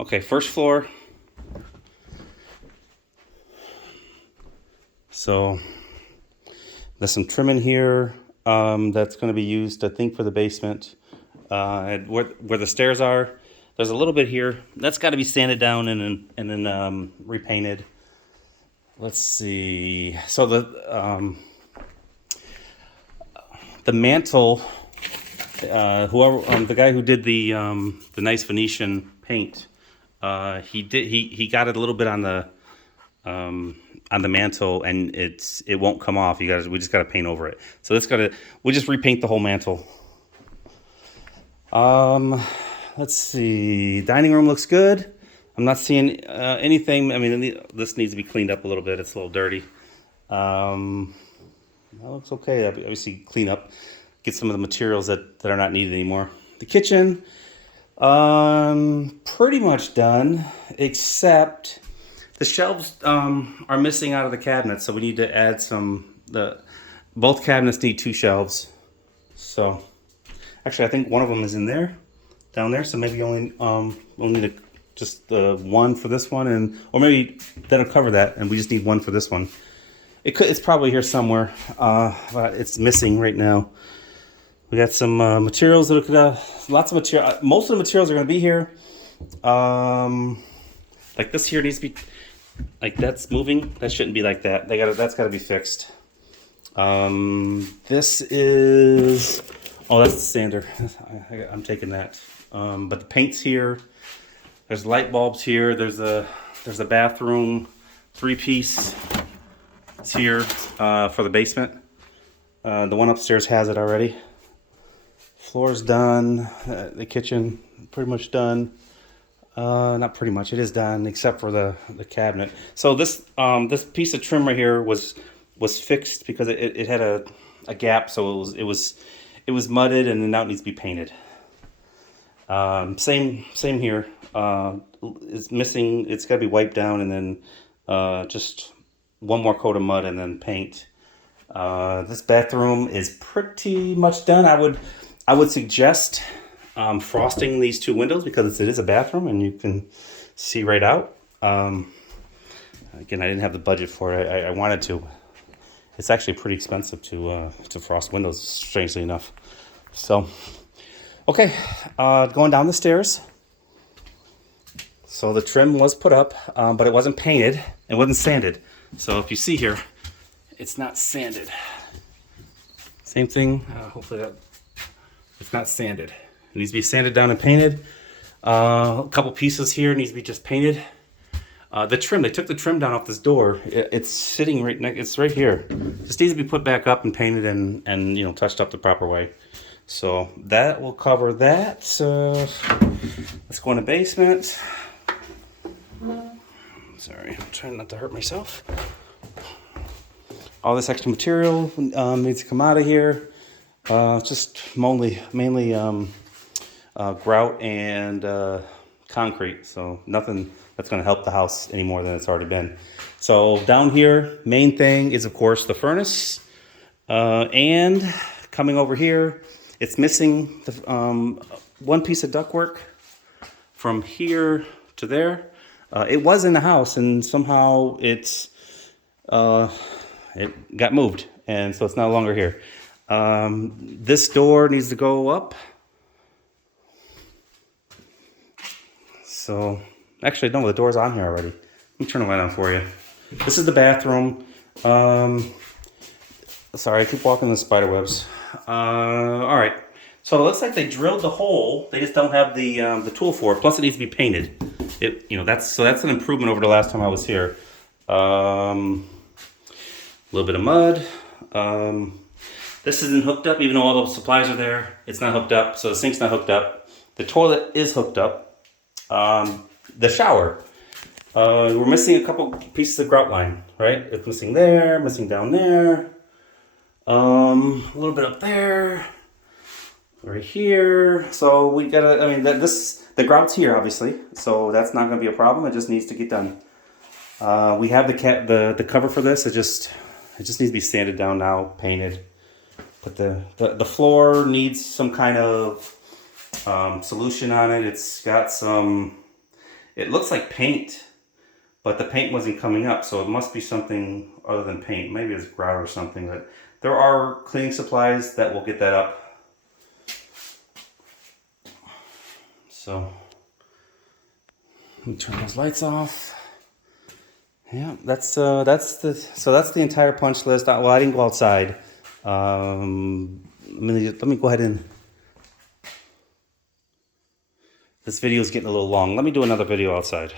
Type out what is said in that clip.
Okay, first floor. So there's some trim in here that's going to be used, I think, for the basement. And where the stairs are, there's a little bit here. That's got to be sanded down and then repainted. Let's see. So the mantle, the guy who did the nice Venetian paint, he got it a little bit on the mantle, and it won't come off. We just gotta paint over it. So we'll just repaint the whole mantle. Let's see. Dining room looks good. I'm not seeing anything. I mean, this needs to be cleaned up a little bit. It's a little dirty. That looks okay. Obviously, clean up, get some of the materials that are not needed anymore. The kitchen, pretty much done, except the shelves are missing out of the cabinets, so we need to add both cabinets need 2 shelves. So, actually, I think one of them is in there, down there. So maybe we'll need just one for this one, or maybe that'll cover that, and we just need one for this one. It's probably here somewhere, but it's missing right now. We got some materials that lots of material. Most of the materials are going to be here. Like this here needs to be. Like that's moving. That shouldn't be like that. That's got to be fixed. This is. Oh, that's the sander. I'm taking that. But the paint's here. There's light bulbs here. There's a bathroom, 3-piece. It's here for the basement. The one upstairs has it already. Floor's done. The kitchen pretty much done. Not pretty much. It is done except for the cabinet. So this piece of trim right here was fixed because it had a gap, so it was mudded, and now it needs to be painted. Same here. It's missing. It's got to be wiped down, and then just one more coat of mud and then paint. This bathroom is pretty much done. I would suggest frosting these 2 windows because it is a bathroom and you can see right out. Again, I didn't have the budget for it. I wanted to. It's actually pretty expensive to frost windows, strangely enough. So, okay, going down the stairs. So the trim was put up, but it wasn't painted. It wasn't sanded. So if you see here, it's not sanded. Same thing. Hopefully it's not sanded. It needs to be sanded down and painted. A couple pieces here needs to be just painted. The trim, they took the trim down off this door. It's sitting right next. It's right here. Just needs to be put back up and painted and touched up the proper way. So that will cover that. So let's go in the basement. Sorry, I'm trying not to hurt myself. All this extra material needs to come out of here. Just mainly grout and concrete. So nothing that's going to help the house any more than it's already been. So down here, main thing is of course the furnace. And coming over here, it's missing the one piece of ductwork from here to there. It was in the house, and somehow it got moved, and so it's no longer here. This door needs to go up. So, actually, no, the door's on here already. Let me turn the light on for you. This is the bathroom. Sorry, I keep walking the spider webs. All right. So it looks like they drilled the hole. They just don't have the tool for it. Plus, it needs to be painted. That's an improvement over the last time I was here. A little bit of mud. This isn't hooked up, even though all the supplies are there. It's not hooked up, so the sink's not hooked up. The toilet is hooked up. The shower. We're missing a couple pieces of grout line, right? It's missing there, missing down there. A little bit up there. Right here. So we gotta, the grout's here, obviously. So that's not gonna be a problem. It just needs to get done. We have the cover for this. It just needs to be sanded down now, painted. But the floor needs some kind of solution on it. It's It looks like paint, but the paint wasn't coming up, so it must be something other than paint. Maybe it's grout or something, but there are cleaning supplies that will get that up. So, let me turn those lights off. Yeah, that's the entire punch list. Well, I didn't go outside. Let me go ahead and. This video is getting a little long. Let me do another video outside.